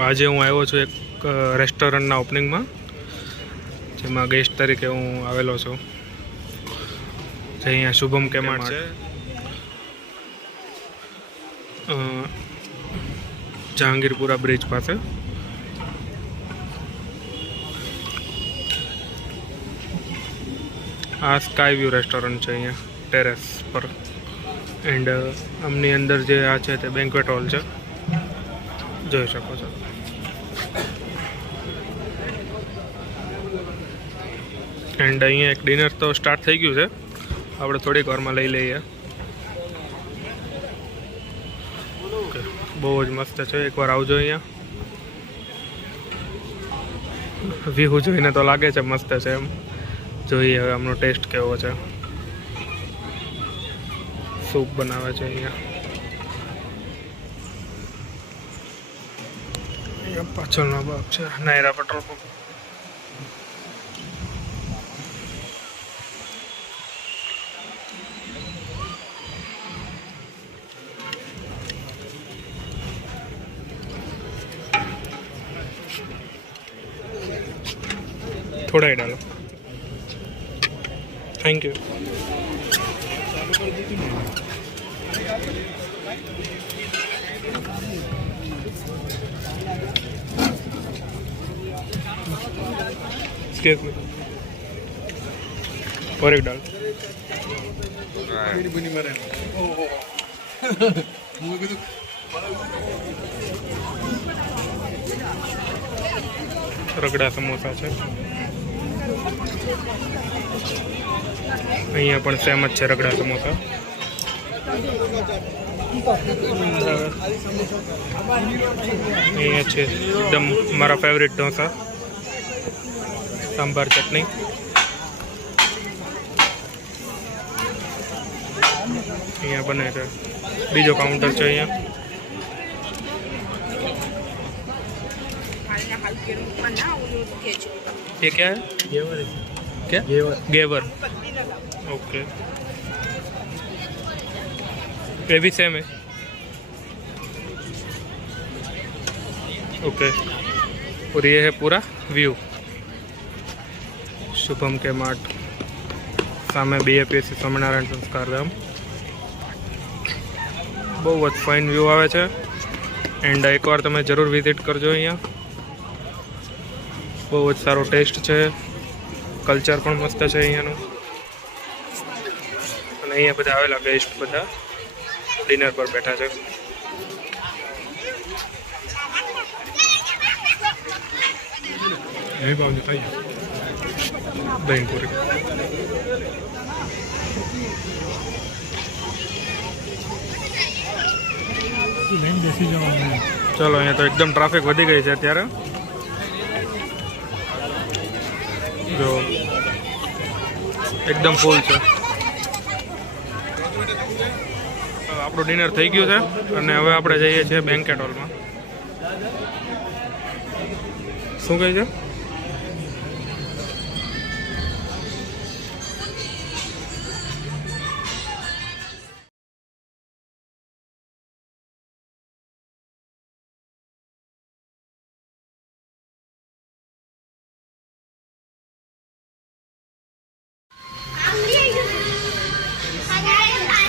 આજે હું આવ્યો છું એક રેસ્ટોરન્ટના ઓપનિંગમાં, જેમાં ગેસ્ટ તરીકે હું આવેલો છું. જે અહીંયા શુભમ કેમાર્ટ છે, જહાંગીરપુરા બ્રિજ પાસે. આ સ્કાય વ્યૂ રેસ્ટોરન્ટ છે અહીંયા ટેરેસ પર. એન્ડ આમની અંદર જે આ છે તે બેન્ક્વેટ હોલ છે, જોઈ શકો છો. એન્ડ અહીંયા એક ડિનર તો સ્ટાર્ટ થઈ ગયું છે, આપણે થોડીક વારમાં લઈ લઈએ. બહુ જ મસ્ત છે, એકવાર આવજો અહીંયા. વ્યૂ જોઈને તો લાગે છે મસ્ત છે એમ. જોઈએ હવે આમનો ટેસ્ટ કેવો છે. સૂપ બનાવે છે અહીંયા. પાછળનો ભાગ છે નાયરા પેટ્રોલ પંપ. थोड़ा ही डालो, थैंक यू. और एक डाल. રગડા સમોસા છે અહીંયા પણ સેમ જ છે, રગડા સમોસા. અહીંયા છે એકદમ મારા ફેવરેટ ઢોસા, સાંભાર ચટણી. અહીંયા બને છે. બીજો કાઉન્ટર છે અહીંયા. ये क्या है? गेवर है. क्या? गेवर. ओके, ये भी सेम है. ओके, और ये है पूरा व्यू शुभम केमार्ट सामे BAPSC સ્વામિનારાયણ સંસ્કારધામ. બહુ જ ફાઇન વ્યૂ આવે છે. એન્ડ એકવાર તમે જરૂર વિઝિટ કરજો અહીંયા. બહુ જ સારો ટેસ્ટ છે, કલ્ચર પણ મસ્ત છે અહીંયાનું. અને અહીંયા બધા આવેલા ગેસ્ટ બધા ડિનર પર બેઠા છે. દહીંપુરી. ચલો, અહીંયા તો એકદમ ટ્રાફિક વધી ગઈ છે અત્યારે. જો એકદમ ફૂલ છે. આપણું ડિનર થઈ ગયું છે અને હવે આપણે જઈએ છીએ બેન્કેટ હોલમાં. શું કહે છે?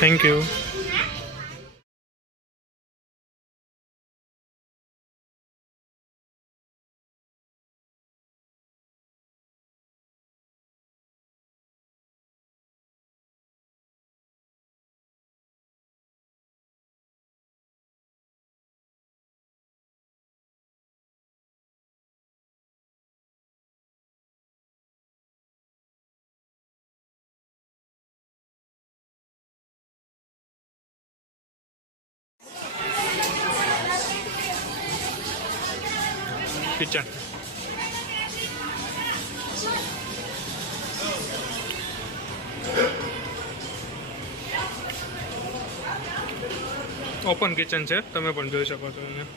Thank you. Kitchen. Open kitchen છે, તમે પણ જોઈ શકો છો અહીંયા.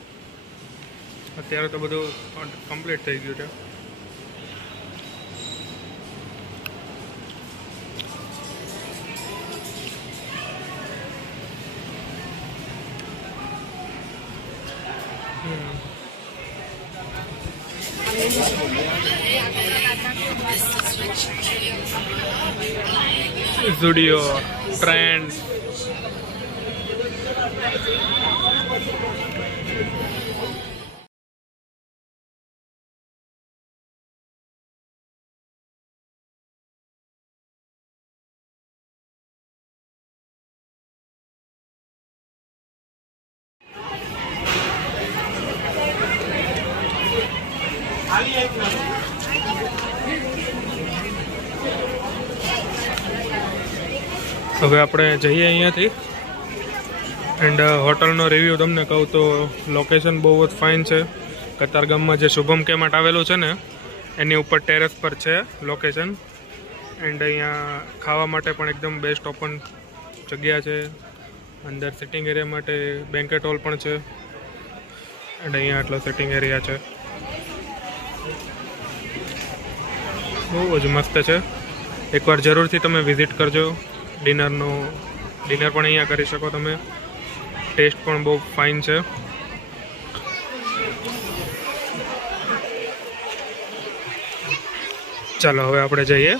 અત્યારે તો બધું કમ્પ્લીટ થઈ ગયું છે. ઝુડિયો, ટ્રેન્ડ, હવે આપણે જઈએ અહીંયાથી. એન્ડ હોટલનો રિવ્યૂ તમને કહું તો લોકેશન બહુ જ ફાઇન છે. કતારગામમાં જે શુભમ કે માટે આવેલું છે ને એની ઉપર ટેરેસ પર છે લોકેશન. એન્ડ અહીંયા ખાવા માટે પણ એકદમ બેસ્ટ ઓપન જગ્યા છે. અંદર સિટિંગ એરિયા માટે બેન્કેટ હોલ પણ છે. એન્ડ અહીંયા આટલો સિટિંગ એરિયા છે, બહુ જ મસ્ત છે. એકવાર જરૂરથી તમે વિઝિટ કરજો. ડિનર પણ અહીંયા કરી શકો તમે. ટેસ્ટ પણ બહુ ફાઇન છે. ચાલો હવે આપણે જઈએ.